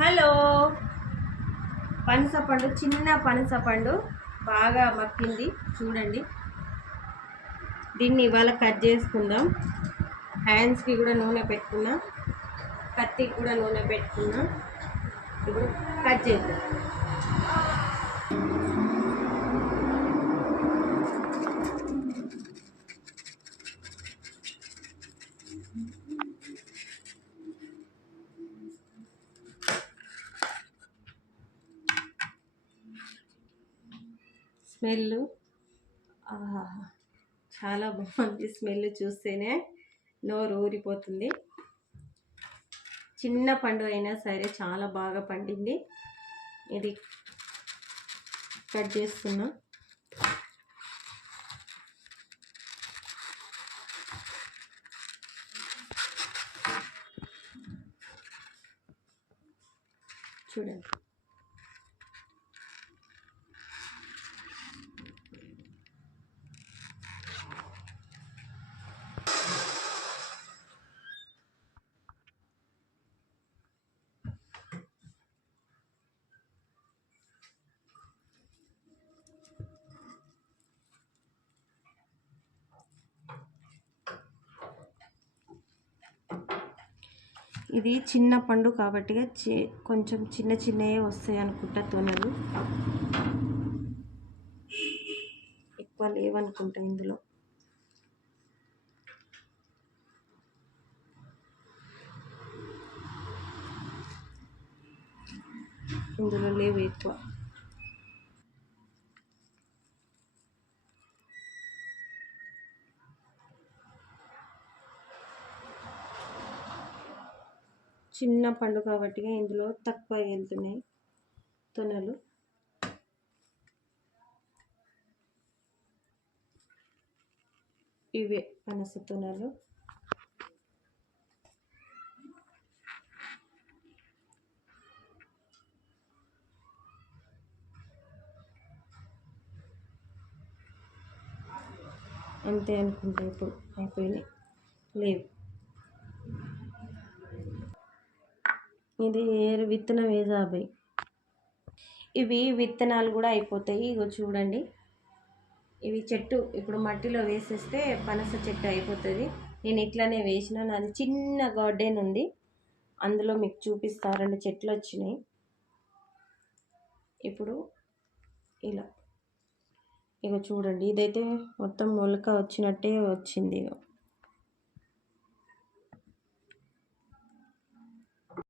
Hello, పనసపండు, చిన్న పనసపండు బాగా మక్కింది చూడండి. దీన్ని ఇవాళ కట్ చేసుకుందాం. హ్యాండ్స్కి కూడా నూనె పెట్టుకున్నా, కత్తికి కూడా నూనె పెట్టుకున్నా. ఇప్పుడు కట్ చేద్దాం. స్మెల్ చాలా బాగుంది. స్మెల్ చూస్తేనే నోరు ఊరిపోతుంది. చిన్న పండు అయినా సరే చాలా బాగా పండింది. ఇది కట్ చేస్తున్నా. చూడండి, ఇది చిన్న పండు కాబట్టి కొంచెం చిన్న చిన్నవి వస్తాయి అనుకుంటా. తొనలు ఎక్కువ లేవనుకుంటా ఇందులో. లేవు ఎక్కువ. చిన్న పండు కాబట్టి ఇందులో తక్కువ వెళ్తున్నాయి తొనలు. ఇవే పనస తొనలు. అంతే అనుకుంటా, ఇప్పుడు అయిపోయినాయి, లేవు. ఇది విత్తనం వేసాబాయి. ఇవి విత్తనాలు కూడా అయిపోతాయి. ఇగో చూడండి, ఇవి చెట్టు ఇప్పుడు మట్టిలో వేసేస్తే పనస చెట్టు అయిపోతుంది. నేను ఇట్లానే వేసిన, నాది చిన్న గార్డెన్ ఉంది, అందులో మీకు చూపిస్తా. 2 చెట్లు వచ్చినాయి. ఇప్పుడు ఇలా ఇగో చూడండి, ఇదైతే మొత్తం మొలక వచ్చినట్టే వచ్చింది.